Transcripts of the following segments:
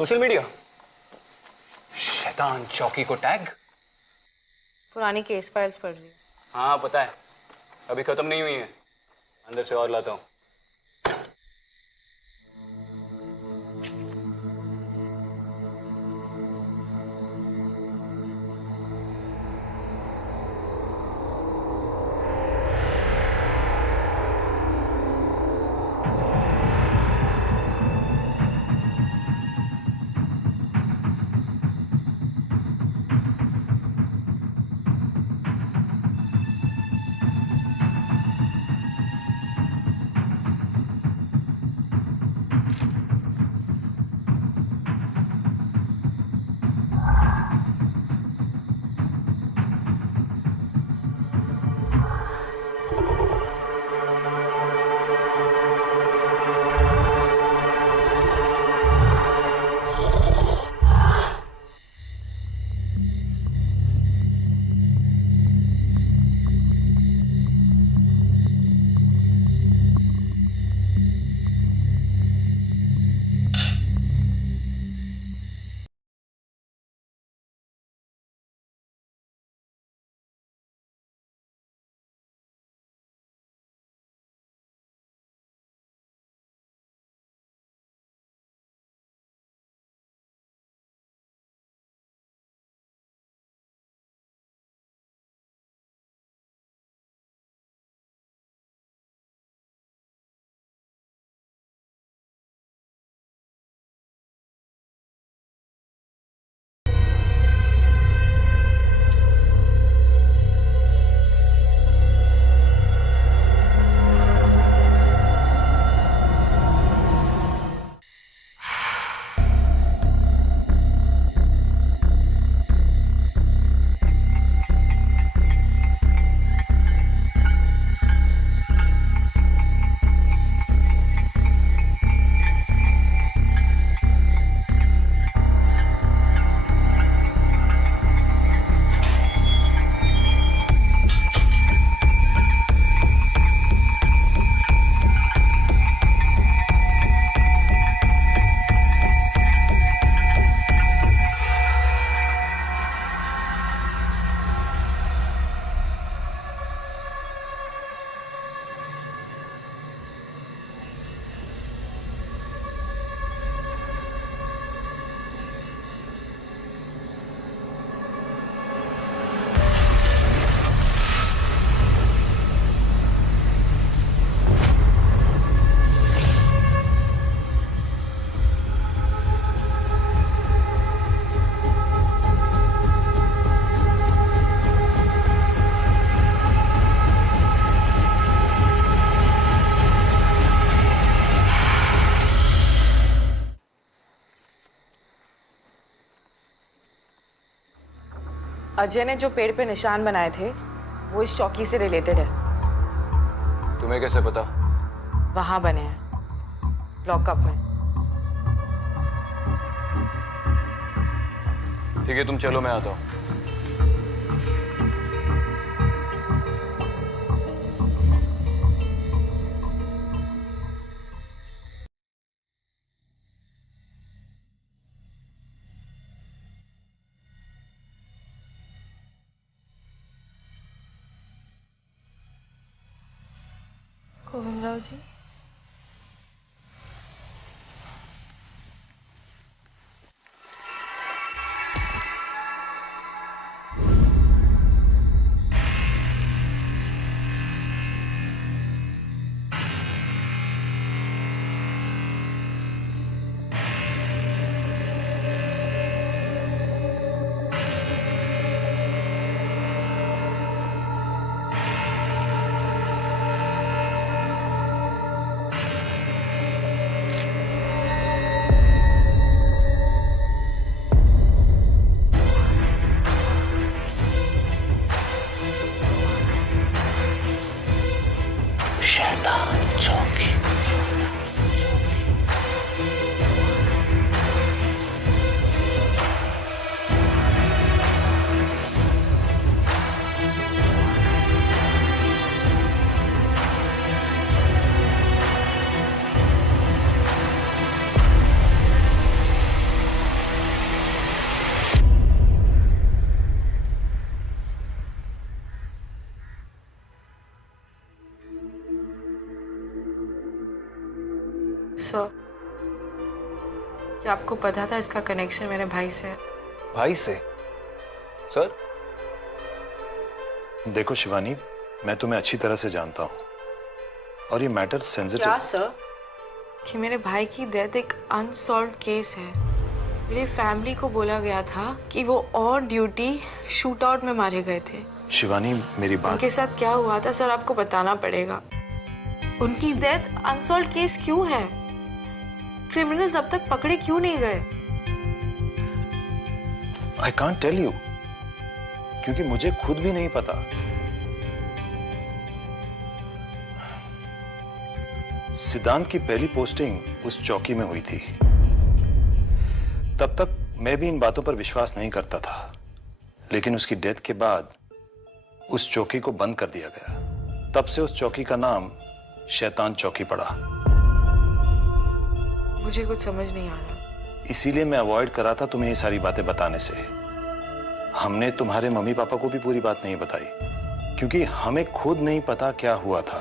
Social media. शैतान चौकी को टैग। पुरानी केस फाइल्स पढ़ रही हूँ। हाँ पता है, अभी खत्म नहीं हुई है, अंदर से और लाता हूँ। अजय ने जो पेड़ पे निशान बनाए थे वो इस चौकी से रिलेटेड है। तुम्हें कैसे पता? वहां बने हैं, लॉकअप में। ठीक है, तुम चलो, मैं आता हूँ। गोविंदराव जी, सर, क्या आपको पता था इसका कनेक्शन मेरे भाई से है? भाई से? सर? देखो शिवानी, मैं तुम्हें अच्छी तरह से जानता हूँ और ये मैटर सेंसिटिव। क्या सर? कि मेरे भाई की डेथ एक अनसॉल्व्ड केस है। मेरी फैमिली को बोला गया था कि वो ऑन ड्यूटी शूट आउट में मारे गए थे। शिवानी मेरी बात। उनके साथ क्या हुआ था सर, आपको बताना पड़ेगा। उनकी डेथ अनसॉल्व्ड केस क्यों है? क्रिमिनल्स अब तक पकड़े क्यों नहीं गए? आई कांट टेल यू, क्योंकि मुझे खुद भी नहीं पता। सिद्धांत की पहली पोस्टिंग उस चौकी में हुई थी। तब तक मैं भी इन बातों पर विश्वास नहीं करता था, लेकिन उसकी डेथ के बाद उस चौकी को बंद कर दिया गया। तब से उस चौकी का नाम शैतान चौकी पड़ा। मुझे कुछ समझ नहीं आ रहा। इसीलिए मैं अवॉइड करा था तुम्हें ये सारी बातें बताने से। हमने तुम्हारे मम्मी पापा को भी पूरी बात नहीं बताई, क्योंकि हमें खुद नहीं पता क्या हुआ था।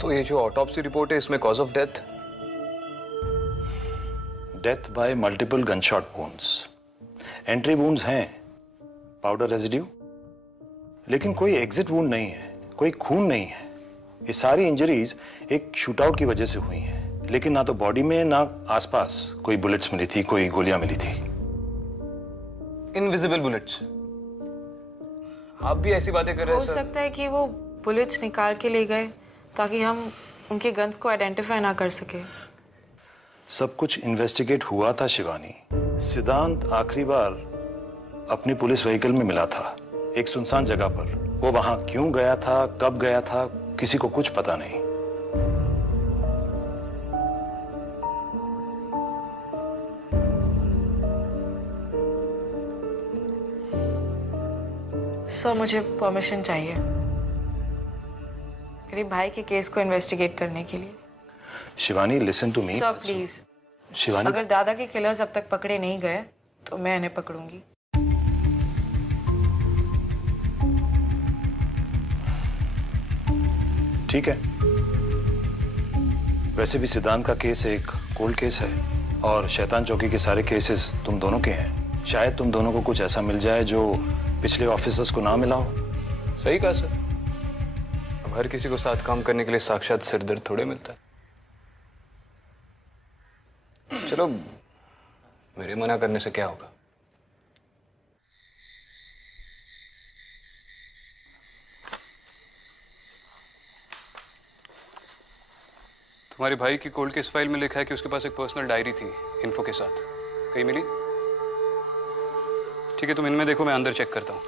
तो ये जो ऑटोप्सी रिपोर्ट है, इसमें cause of death? Death by multiple gunshot wounds. Entry wounds हैं, पाउडर रेजिड्यू, लेकिन कोई एग्जिट वुंड नहीं है, कोई खून नहीं है। ये सारी इंजरीज एक शूटआउट की वजह से हुई हैं, लेकिन ना तो बॉडी में ना आसपास कोई बुलेट्स मिली थी, कोई गोलियां मिली थी। Invisible bullets? आप भी ऐसी बातें कर रहे हो हैं सर? सकता है कि वो बुलेट्स निकाल के ले गए ताकि हम उनके गन्स को आइडेंटिफाई ना कर सके। सब कुछ इन्वेस्टिगेट हुआ था शिवानी। सिद्धांत आखिरी बार अपनी पुलिस व्हीकल में मिला था एक सुनसान जगह पर। वो वहां क्यों गया था, कब गया था, किसी को कुछ पता नहीं। सर, मुझे परमिशन चाहिए मेरे भाई के केस को इन्वेस्टिगेट करने के लिए। Shivani listen to me. Sir please. Shivani, अगर दादा के किलर्स अब तक पकड़े नहीं गए तो मैं इन्हें पकड़ूंगी। ठीक है। वैसे भी सिद्धांत का केस एक कोल्ड केस है और शैतान चौकी के सारे केसेस तुम दोनों के हैं। शायद तुम दोनों को कुछ ऐसा मिल जाए जो पिछले ऑफिसर्स को ना मिला हो। सही कहा सर। अब हर किसी को साथ काम करने के लिए साक्षात सिरदर्द थोड़े मिलता है। चलो, मेरे मना करने से क्या होगा? तुम्हारे भाई की कोल्ड केस फाइल में लिखा है कि उसके पास एक पर्सनल डायरी थी इन्फो के साथ। कहीं मिली? ठीक है, तुम इनमें देखो, मैं अंदर चेक करता हूँ।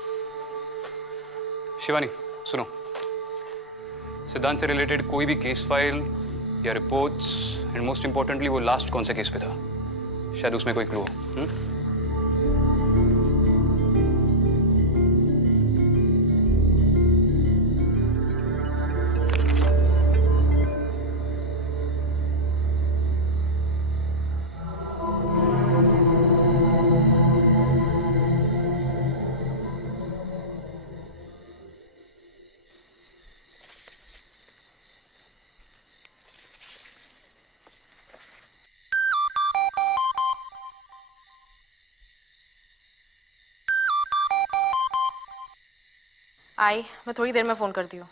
शिवानी सुनो, सिद्धांत से रिलेटेड कोई भी केस फाइल या रिपोर्ट्स, एंड मोस्ट इंपॉर्टेंटली वो लास्ट कौन से केस पे था, शायद उसमें कोई क्लू हो। आई, मैं थोड़ी देर में फोन करती हूँ।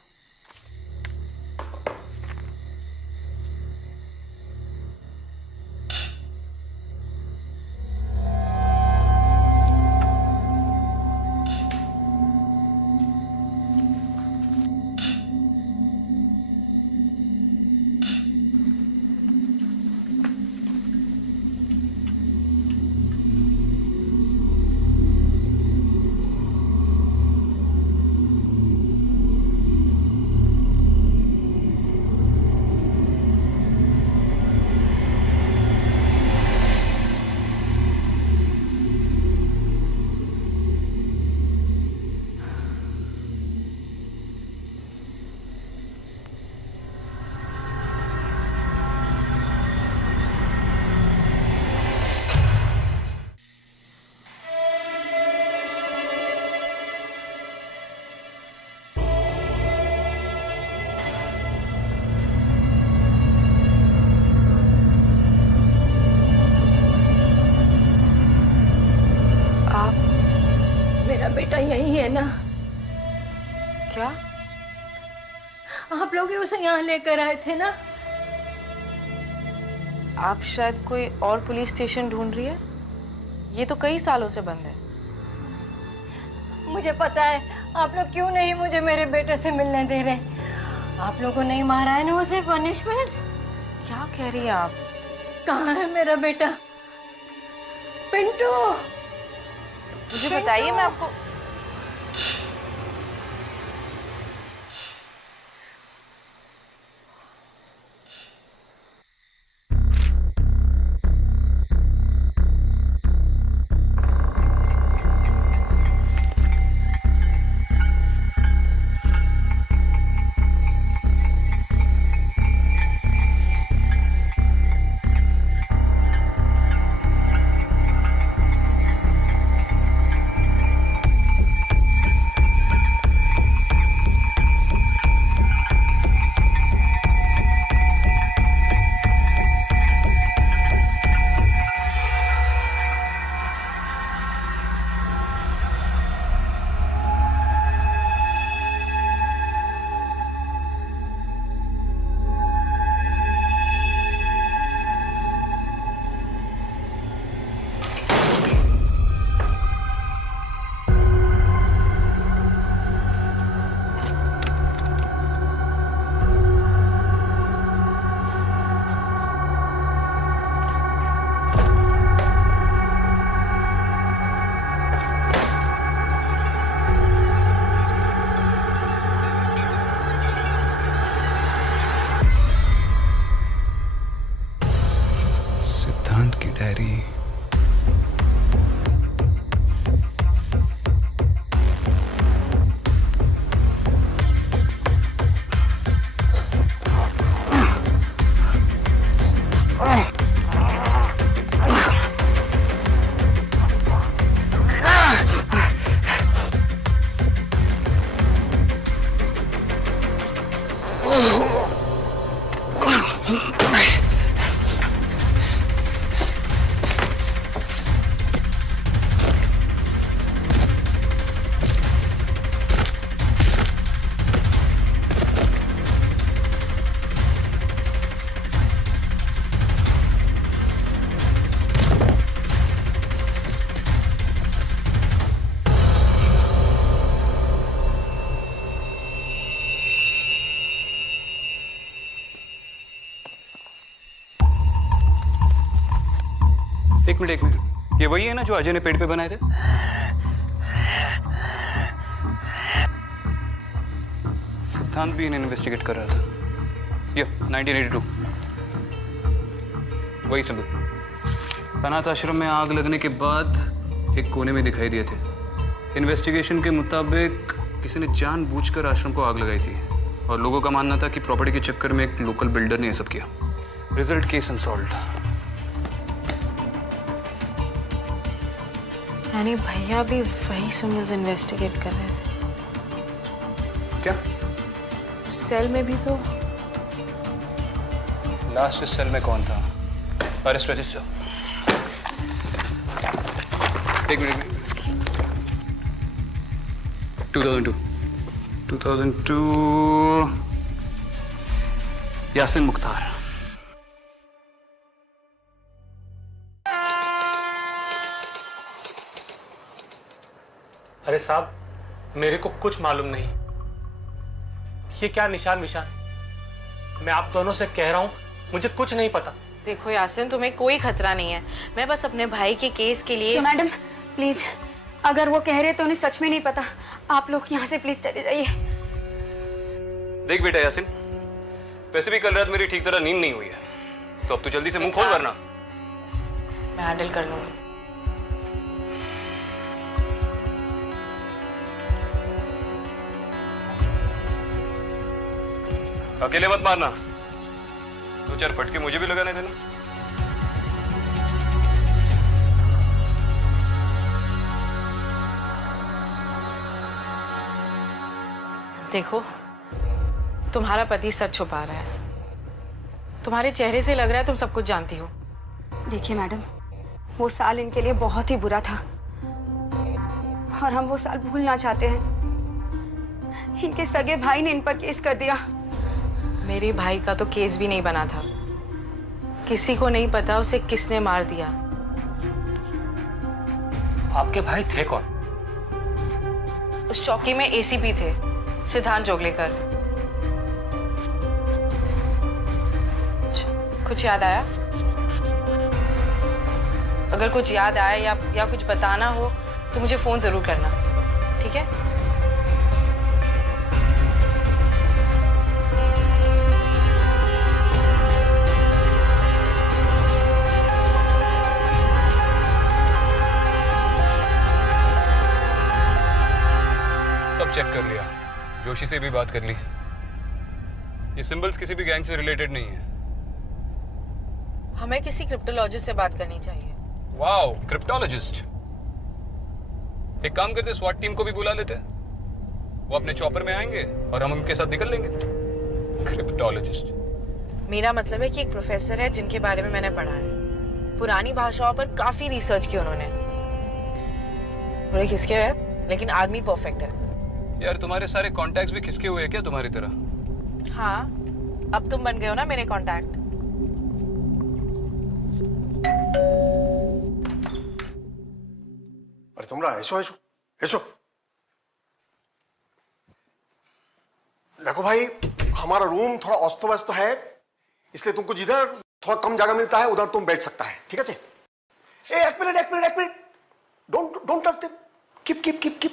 मेरा बेटा यही है ना? क्या? आप लोग ही उसे यहाँ लेकर आए थे ना? आप शायद कोई और पुलिस स्टेशन ढूंढ रही है। ये तो कई सालों से बंद है। मुझे पता है आप लोग क्यों नहीं मुझे मेरे बेटे से मिलने दे रहे। आप लोगों ने नहीं मारा है ना उसे पनिशमेंट? क्या कह रही हैं आप? कहाँ है मेरा बेटा? पिंटू, मुझे बताइए, मैं आपको। सिद्धांत की डायरी। एक मिनट, ये वही है ना जो अजय ने पेड़ पे बनाए थे? सिद्धांत भी इन्हें इन्वेस्टिगेट कर रहा था। ये 1982 वही सबूत। अनाथ आश्रम में आग लगने के बाद एक कोने में दिखाई दिए थे। इन्वेस्टिगेशन के मुताबिक किसी ने जानबूझकर आश्रम को आग लगाई थी और लोगों का मानना था कि प्रॉपर्टी के चक्कर में एक लोकल बिल्डर ने यह सब किया। Result case unsolved. यानी भैया भी वही सिम्बल्स इन्वेस्टिगेट कर रहे थे। क्या? सेल में भी तो। लास्ट सेल में कौन था? Arrest register. एक मिनट। 2002 यासिन मुख्तार। अरे साहब, मेरे को कुछ मालूम नहीं। ये क्या निशान विशान? मैं आप दोनों से कह रहा हूं, मुझे कुछ नहीं पता। देखो यासिन, तुम्हें कोई खतरा नहीं है। मैं बस अपने भाई के केस के लिए। मैडम प्लीज, अगर वो कह रहे तो उन्हें सच में नहीं पता। आप लोग यहाँ से प्लीज चले जाइए। देख बेटा यासिन, वैसे भी कल रात मेरी ठीक तरह नींद नहीं हुई है, तो अब तू जल्दी से मुंह खोल वरना। मैं हैंडल कर लूंगी। अकेले मत मारना, दो चार फटके मुझे भी लगाने देना। देखो, तुम्हारा पति सच छुपा रहा है। तुम्हारे चेहरे से लग रहा है तुम सब कुछ जानती हो। देखिए मैडम, वो साल इनके लिए बहुत ही बुरा था और हम वो साल भूलना चाहते हैं। इनके सगे भाई ने इन पर केस कर दिया। मेरे भाई का तो केस भी नहीं बना था। किसी को नहीं पता उसे किसने मार दिया। आपके भाई थे कौन? उस चौकी में एसीपी थे, सिद्धांत जोगलेकर। कुछ याद आया? अगर कुछ याद आए या कुछ बताना हो तो मुझे फोन जरूर करना, ठीक है? सब चेक कर लिया, जोशी से भी बात कर ली। ये सिंबल्स किसी भी गैंग से रिलेटेड नहीं है। हमें किसी क्रिप्टोलॉजिस्ट से बात करनी चाहिए। Wow, cryptologist. एक काम करते, स्वाट टीम को भी बुला लेते। वो अपने चॉपर में आएंगे और हम उनके साथ निकल लेंगे। क्रिप्टोलॉजिस्ट। मेरा मतलब है कि एक प्रोफेसर है जिनके बारे में मैंने पढ़ा है। पुरानी भाषाओं पर काफी रिसर्च की उन्होंने। थोड़े खिसके हैं लेकिन आदमी परफेक्ट है। यार तुम्हारे सारे कॉन्टैक्ट्स भी खिसके हुए हैं क्या तुम्हारी तरह? हाँ, अब तुम बन गए हो ना मेरे कॉन्टैक्ट। अरे तुमरा ऐसो ऐसो ऐसो। देखो भाई, हमारा रूम थोड़ा अस्त व्यस्त है, इसलिए तुमको जिधर थोड़ा कम जगह मिलता है उधर तुम बैठ सकता है, ठीक है? ए, एक minute, don't touch them, keep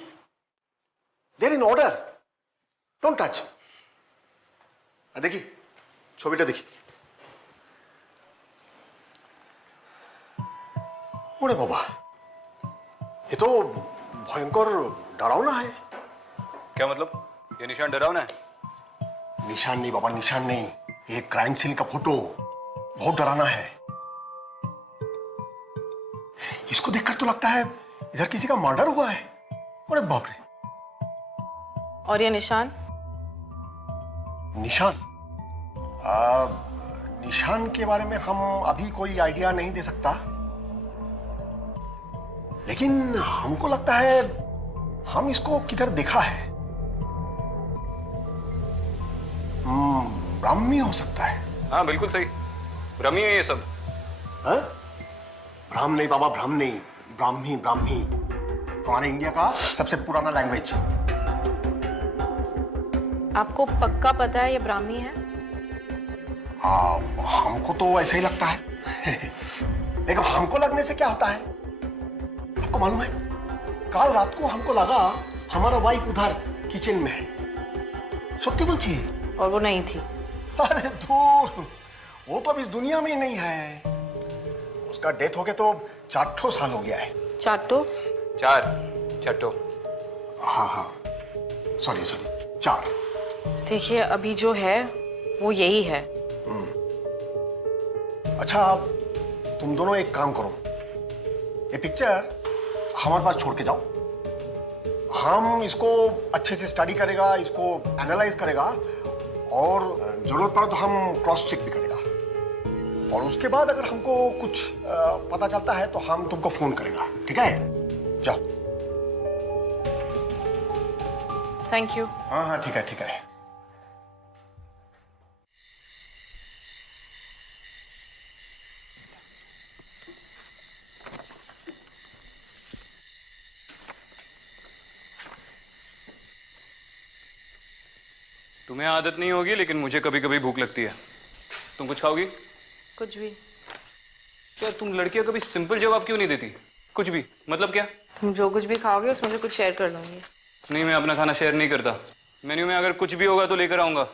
there in order, don't touch. देखी ছবিটা দেখি। ओरे बाबा, ये तो भयंकर डरावना है। क्या मतलब? ये निशान डरावना है? निशान नहीं बाबा, निशान नहीं, ये क्राइम सीन का फोटो बहुत डरावना है। इसको देखकर तो लगता है इधर किसी का मर्डर हुआ है। अरे बाप रे। और ये निशान? निशान निशान के बारे में हम अभी कोई आइडिया नहीं दे सकता, लेकिन हमको लगता है हम इसको किधर देखा है। ब्राह्मी हो सकता है। हाँ बिल्कुल सही, ब्राह्मी है ये सब। हाँ? ब्राह्म नहीं बाबा, ब्राह्म नहीं, ब्राह्मी। हमारे इंडिया का सबसे पुराना लैंग्वेज। आपको पक्का पता है ये ब्राह्मी है? हमको तो ऐसा ही लगता है। लेकिन हमको लगने से क्या होता है? आपको मालूम है, कल रात को हमको लगा हमारा वाइफ उधर किचन में है। सत्य बोलची? और वो नहीं थी। अरे दूर, वो तो अब इस दुनिया में ही नहीं है। उसका डेथ हो गया तो 4 साल हो गया है। चाटो? चट्टो। हाँ, सॉरी 4। देखिए, अभी जो है वो यही है। अच्छा, तुम दोनों एक काम करो, ये पिक्चर हमारे पास छोड़ के जाओ। हम इसको अच्छे से स्टडी करेगा, इसको एनालाइज करेगा, और जरूरत पड़े तो हम क्रॉस चेक भी करेगा। और उसके बाद अगर हमको कुछ पता चलता है तो हम तुमको फोन करेगा, ठीक है? जाओ। Thank you. हाँ, ठीक है। तुम्हें आदत नहीं होगी, लेकिन मुझे कभी कभी भूख लगती है। तुम कुछ खाओगी? कुछ भी। क्या तुम लड़कियां कभी सिंपल जवाब क्यों नहीं देती? कुछ भी मतलब क्या? तुम जो कुछ भी खाओगे उसमें से कुछ शेयर कर लूंगी। नहीं, मैं अपना खाना शेयर नहीं करता। मेन्यू में अगर कुछ भी होगा तो लेकर आऊंगा।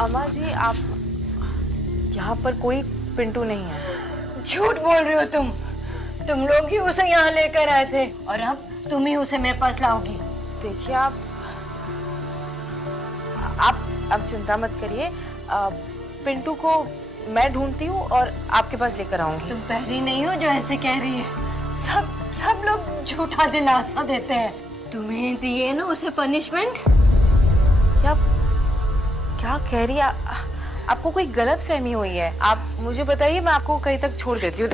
अम्मा जी, आप यहाँ पर कोई पिंटू नहीं है। झूठ बोल रही हो तुम लोग ही उसे यहाँ लेकर आए थे और अब तुम ही उसे मेरे पास लाओगी। देखिए, आप चिंता मत करिए। पिंटू को मैं ढूंढती हूँ और आपके पास लेकर आऊंगी। तुम पहली नहीं हो जो ऐसे कह रही है। सब लोग झूठा दिलासा देते हैं। तुम्हें दी है ना उसे पनिशमेंट। क्या कह रही है? आपको कोई गलत फहमी हुई है। आप मुझे बताइए, मैं आपको कहीं तक छोड़ देती हूँ।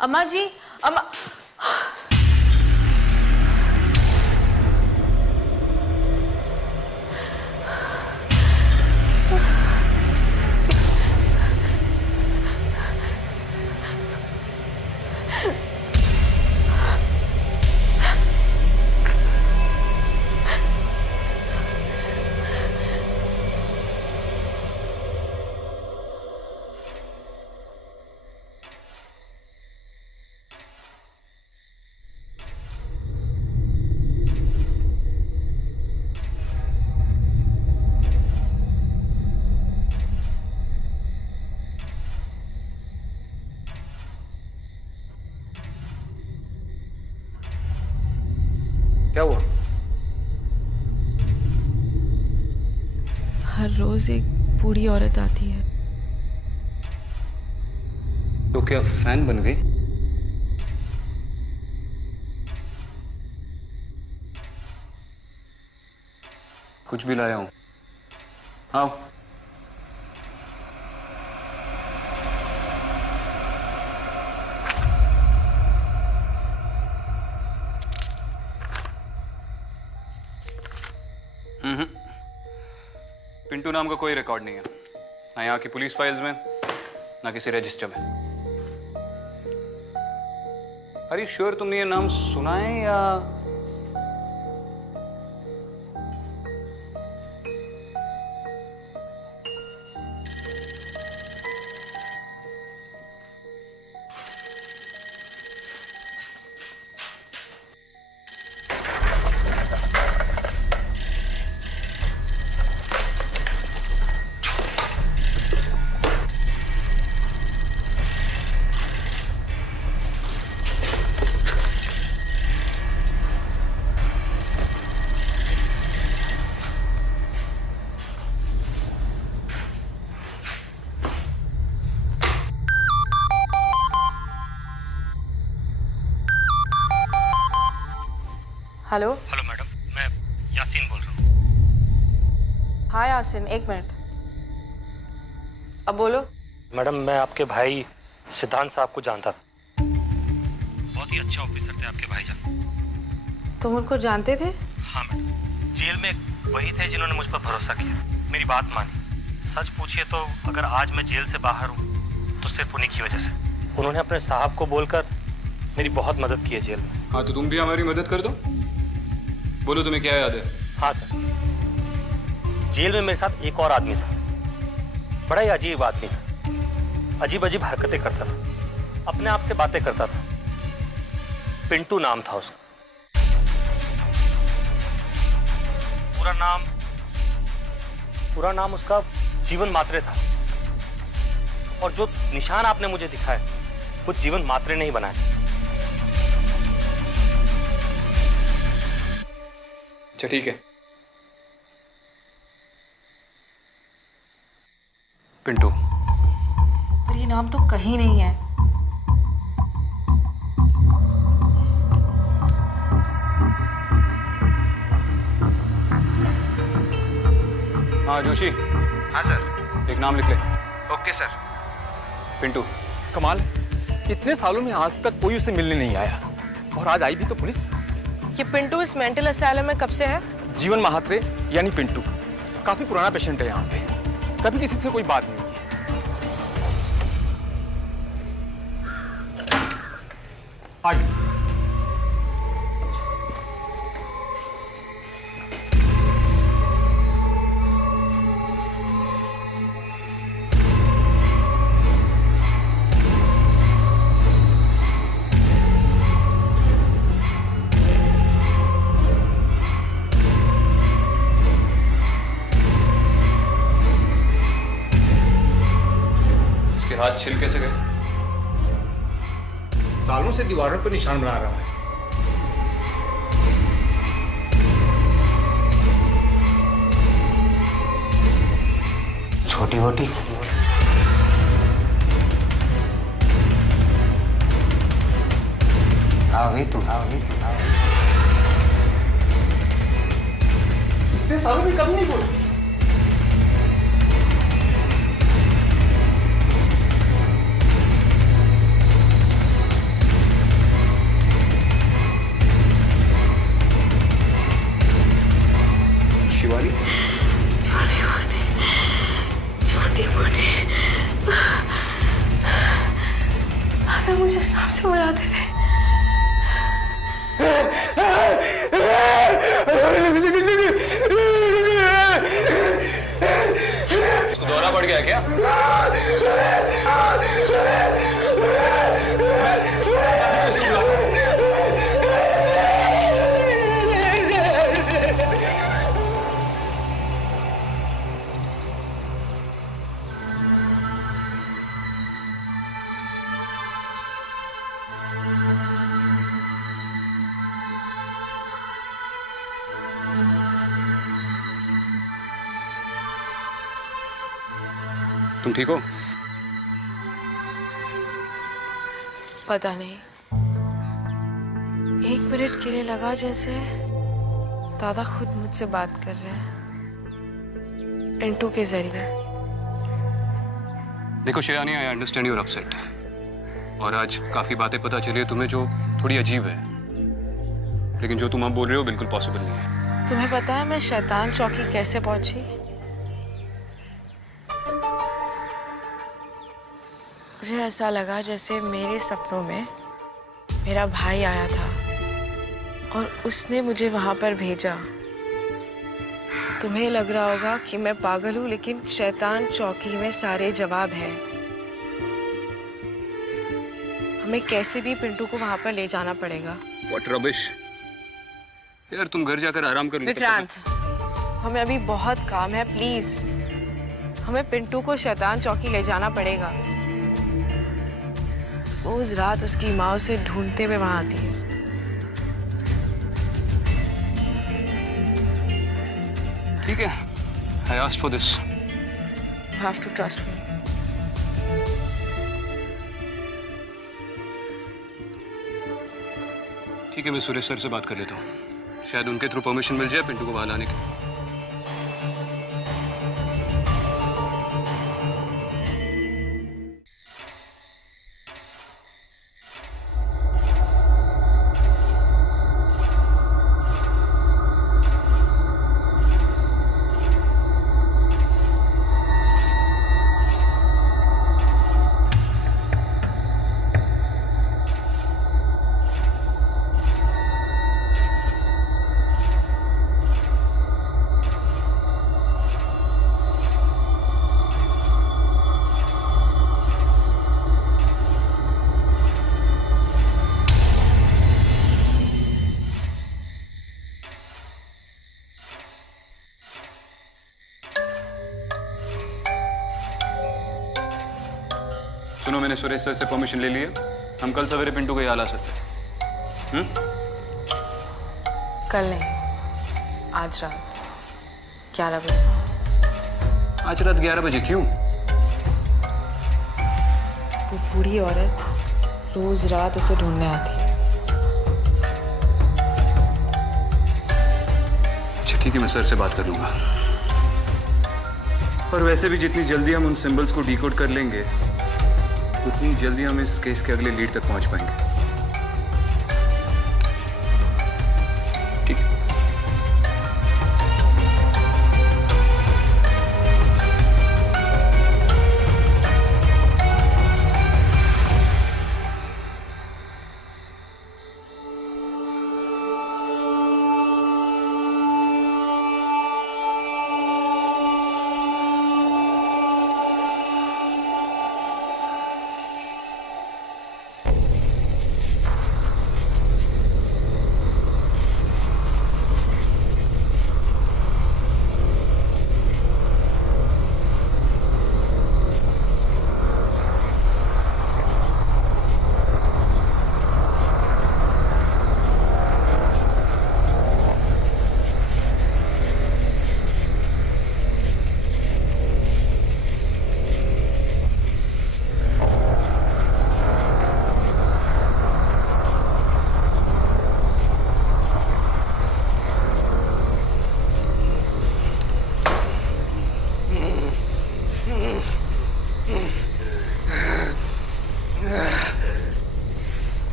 अम्मा जी, अम्मा। क्या हुआ? हर रोज एक बूढ़ी औरत आती है। तो क्या फैन बन गई? कुछ भी लाया हूं। आओ। पिंटू नाम का कोई रिकॉर्ड नहीं है, ना यहाँ की पुलिस फाइल्स में, ना किसी रजिस्टर में। अरे श्योर तुमने ये नाम सुना है या? हेलो। हेलो मैडम, मैं यासीन बोल रहा हूँ। हाँ यासिन, एक मिनट। अब बोलो। मैडम, मैं आपके भाई सिद्धांत साहब को जानता था। बहुत ही अच्छे ऑफिसर थे आपके भाईजान। तुम उनको जानते थे? हाँ मैडम, जेल में वही थे जिन्होंने मुझ पर भरोसा किया, मेरी बात मानी। सच पूछिए तो अगर आज मैं जेल से बाहर हूँ तो सिर्फ उन्हीं की वजह से। उन्होंने अपने साहब को बोलकर मेरी बहुत मदद की है जेल में। हाँ, तो तुम भी हमारी मदद कर दो। बोलो, तुम्हें क्या याद है? हाँ सर, जेल में मेरे साथ एक और आदमी था। बड़ा ही अजीब आदमी था, अजीब अजीब हरकतें करता था, अपने आप से बातें करता था। पिंटू नाम था उसका। पूरा नाम उसका जीवन मात्रे था। और जो निशान आपने मुझे दिखाए वो जीवन मात्रे ने ही बनाए। अच्छा ठीक है। पिंटू। पर ये नाम तो कहीं नहीं है। हाँ जोशी। हाँ सर। एक नाम लिख ले। Okay sir. पिंटू। कमाल, इतने सालों में आज तक कोई उसे मिलने नहीं आया और आज आई भी तो पुलिस। ये पिंटू इस मेंटल असाइलम में कब से है? जीवन महात्रे यानी पिंटू काफी पुराना पेशेंट है यहाँ पे, कभी किसी से कोई बात नहीं की। आगे। हाथ छिल कैसे गए? सालों से दीवारों पर निशान बना रहा है। छोटी होटी आ गई तू। इतने सालों में कभी नहीं बोली। शिवानी, छोटी मोटी दादा मुझे इस नाम से बुलाते थे। इसको दौरा पड़ गया क्या? तुम ठीक हो? पता नहीं, 1 मिनट के लिए लगा जैसे दादा खुद मुझसे बात कर रहे हैं पिंटू के जरिए। देखो Shivani, I understand your upset, और आज काफी बातें पता चली है तुम्हें जो थोड़ी अजीब है, लेकिन जो तुम अब बोल रहे हो बिल्कुल पॉसिबल नहीं है। तुम्हें पता है मैं शैतान चौकी कैसे पहुंची? मुझे ऐसा लगा जैसे मेरे सपनों में मेरा भाई आया था और उसने मुझे वहां पर भेजा। तुम्हें लग रहा होगा कि मैं पागल हूं, लेकिन शैतान चौकी में सारे जवाब हैं। हमें कैसे भी पिंटू को वहां पर ले जाना पड़ेगा। व्हाट रबिश यार, तुम घर जाकर आराम कर लो। विक्रांत, हमें अभी बहुत काम है, प्लीज हमें पिंटू को शैतान चौकी ले जाना पड़ेगा। रोज रात उसकी माँ उसे ढूंढते हुए वहां आती है। ठीक है, I asked for this. You have to trust me. ठीक है, मैं सुरेश सर से बात कर लेता हूँ, शायद उनके थ्रू परमिशन मिल जाए पिंटू को बाहर लाने की। सुनो, मैंने सुरेश सर से परमिशन ले ली है, हम कल सवेरे पिंटू को यहाँ ला सकते हैं। कल नहीं, आज रात 11 बजे। आज रात 11 बजे क्यों? वो बूढ़ी औरत रोज रात उसे ढूंढने आती है। अच्छा ठीक है, मैं सर से बात कर लूंगा। और वैसे भी जितनी जल्दी हम उन सिंबल्स को डिकोड कर लेंगे, उतनी जल्दी हम इस केस के अगले लीड तक पहुंच पाएंगे। ठीक है।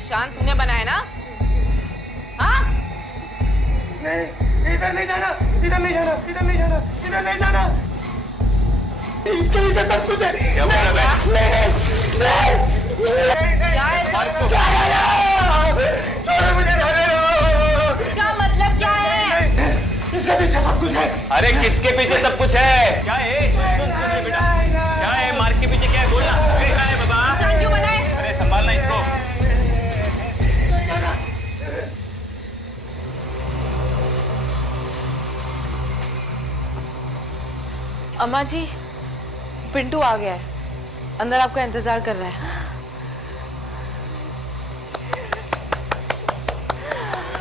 निशान तूने बनाया ना? हाँ? नहीं, इधर नहीं जाना, इधर नहीं जाना, इधर नहीं जाना, इधर नहीं जाना। इसके पीछे सब कुछ है। क्या बोल रहा है? क्या है सब? छोड़ो मुझे, जाने दो। इसका मतलब क्या है? इसके पीछे सब कुछ है। अरे किसके पीछे सब कुछ है? क्या है? सुन ये बेटा, क्या है? मार्क के पीछे क्या है? बोलना। क्या है बाबा? निशान क्यों बनाए? अरे संभालना इसको। अम्मा जी, पिंटू आ गया है, अंदर आपका इंतजार कर रहा है।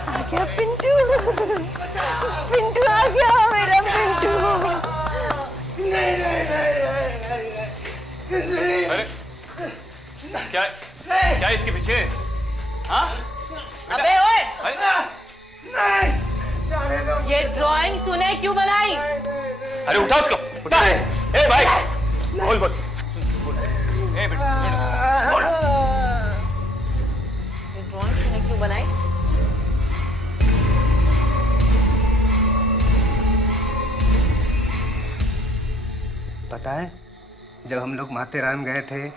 आ गया पिंटू, पिंटू आ गया मेरा पिंटू। अरे क्या क्या इसके पीछे? हाँ? अबे ओए, अरे ये ड्राइंग तूने क्यों बनाई? अरे उठा उसको, उठा। ए भाई, बोल बोल। बोल। ए बेटा, बोल। ये ड्राइंग तूने क्यों बनाई? पता है, जब हम लोग माथेरान गए थे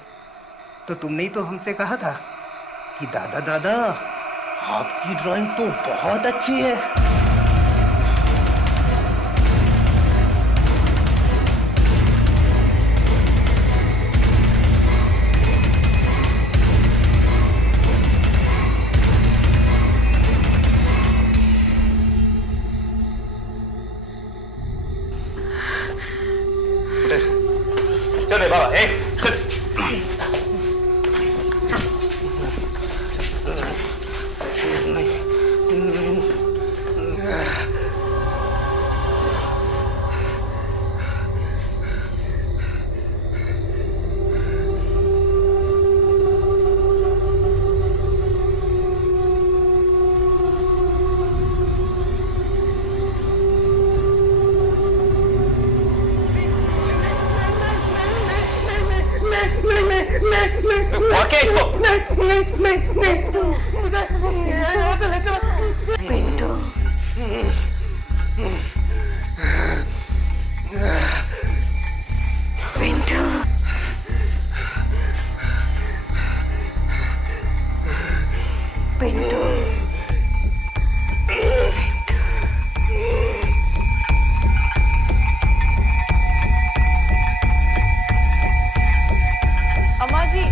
तो तुमने ही तो हमसे कहा था कि दादा दादा आपकी ड्राइंग तो बहुत अच्छी है। उठा इसको। चल रे बाबा, ए चल। और क्या इसको? अम्मा जी,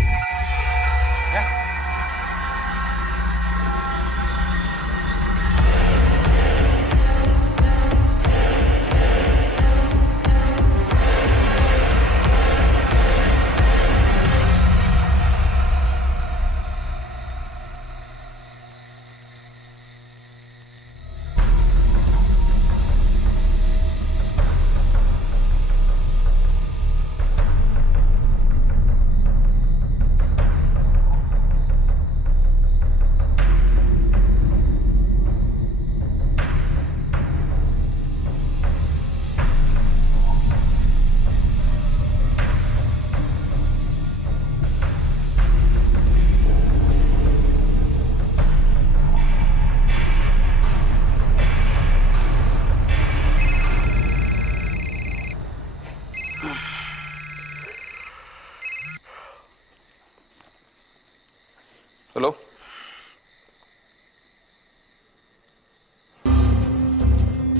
हेलो,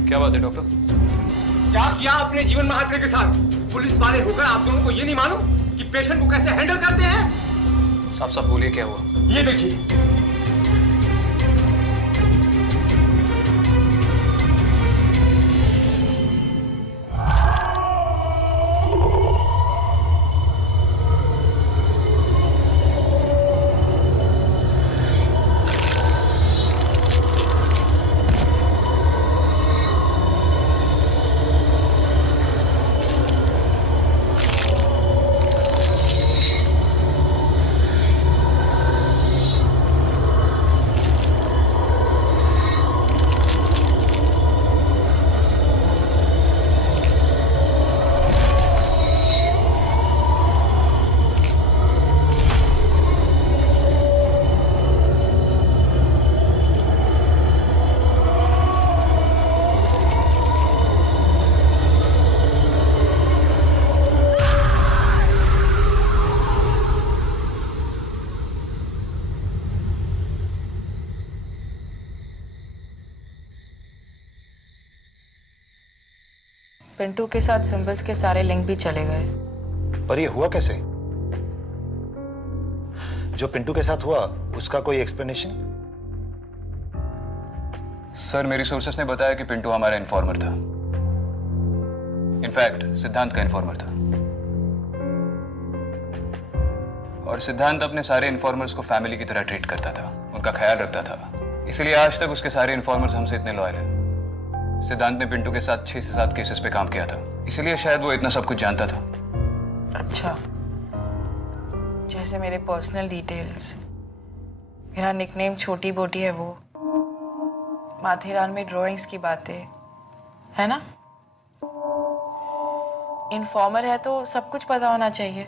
क्या बात है डॉक्टर? क्या किया आपने जीवन महात्रे के साथ? पुलिस वाले होकर आप दोनों को ये नहीं मालूम कि पेशेंट को कैसे हैंडल करते हैं? साफ साफ बोलिए, क्या हुआ? ये देखिए, पिंटू के साथ सिंबल्स के सारे लिंक भी चले गए। पर ये हुआ कैसे? जो पिंटू के साथ हुआ उसका कोई एक्सप्लेनेशन? सर, मेरी सोर्सेस ने बताया कि पिंटू हमारा इन्फॉर्मर था। इनफैक्ट सिद्धांत का इन्फॉर्मर था। और सिद्धांत अपने सारे इन्फॉर्मर्स को फैमिली की तरह ट्रीट करता था, उनका ख्याल रखता था। इसलिए आज तक उसके सारे इन्फॉर्मर्स हमसे इतने लॉयल हैं। सिद्धांत ने पिंटू के साथ 6 से 7 केसेस पे काम किया था, इसलिए शायद वो इतना सब कुछ जानता था। अच्छा, जैसे मेरे पर्सनल डिटेल्स, मेरा निकनेम छोटी बोटी है, वो माथेरान में ड्राइंग्स की बातें, है ना? इन्फॉर्मर है तो सब कुछ पता होना चाहिए।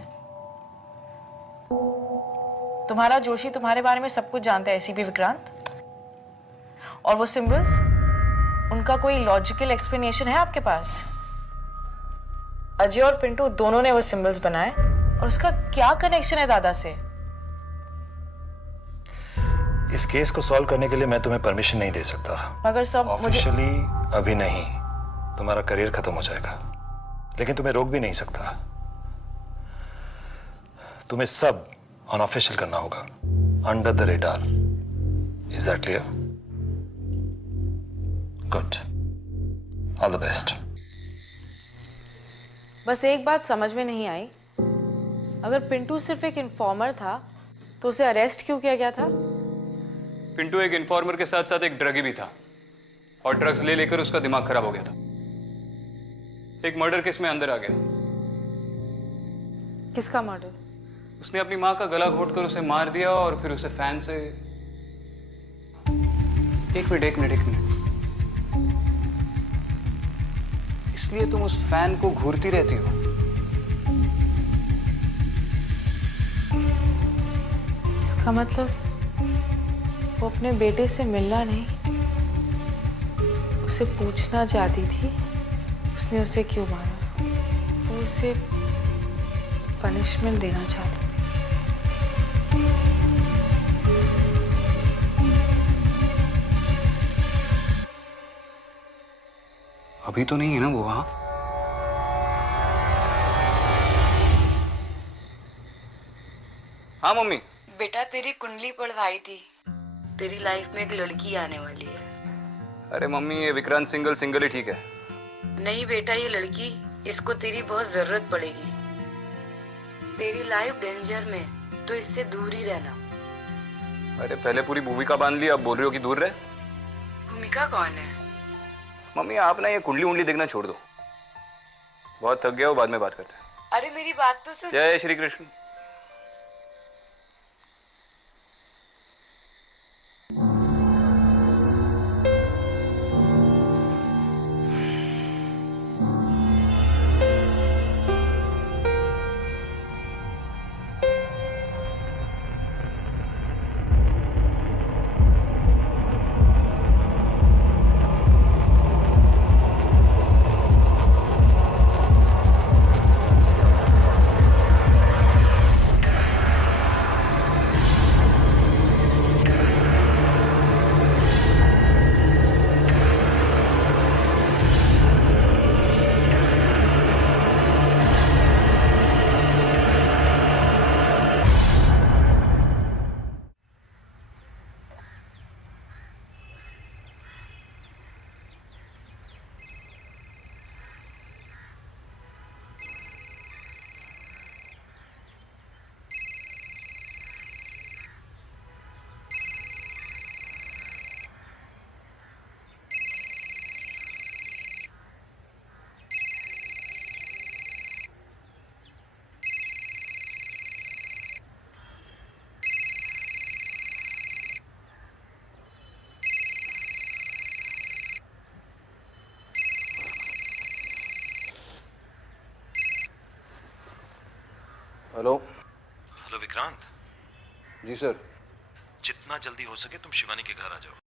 तुम्हारा जोशी तुम्हारे बारे में सब कुछ जानता है, एसीपी विक्रांत। और वो सिंबल्स, उनका कोई लॉजिकल एक्सप्लेनेशन है आपके पास? अजय और पिंटू दोनों ने वो सिंबल्स बनाए, और उसका क्या कनेक्शन है दादा से? इस केस को सॉल्व करने के लिए मैं तुम्हें परमिशन नहीं दे सकता। मगर सब मुझे ऑफिशियली अभी नहीं, तुम्हारा करियर खत्म हो जाएगा, लेकिन तुम्हें रोक भी नहीं सकता। तुम्हें सब अनऑफिशियल करना होगा, under the radar. Is that clear? Good, all the best. बस एक बात समझ में नहीं आई, अगर पिंटू सिर्फ एक इन्फॉर्मर था तो उसे अरेस्ट क्यों किया गया था? पिंटू एक इन्फॉर्मर के साथ साथ एक ड्रगी भी था, और ड्रग्स ले लेकर उसका दिमाग खराब हो गया था। एक मर्डर केस में अंदर आ गया। किसका मर्डर? उसने अपनी माँ का गला घोटकर उसे मार दिया, और फिर उसे फैन से... एक मिनट। इसलिए तुम उस फैन को घूरती रहती हो? इसका मतलब वो अपने बेटे से मिलना नहीं, उसे पूछना चाहती थी उसने उसे क्यों मारा। वो उसे पनिशमेंट देना चाहती थी। अभी तो नहीं है ना वो वहां? हाँ मम्मी। बेटा, तेरी कुंडली पढ़वाई थी, तेरी लाइफ में एक लड़की आने वाली है। अरे मम्मी, ये विक्रांत सिंगल ही ठीक है। नहीं बेटा, ये लड़की, इसको तेरी बहुत जरूरत पड़ेगी। तेरी लाइफ डेंजर में, तो इससे दूर ही रहना। अरे पहले पूरी भूमिका बांध ली, अब बोल रही हो कि दूर रहे। भूमिका कौन है? मम्मी आप ना ये कुंडली उंडली देखना छोड़ दो, बहुत थक गया हो, बाद में बात करते हैं। अरे मेरी बात तो सुन। जय श्री कृष्ण। हेलो विक्रांत। जी सर। जितना जल्दी हो सके तुम शिवानी के घर आ जाओ।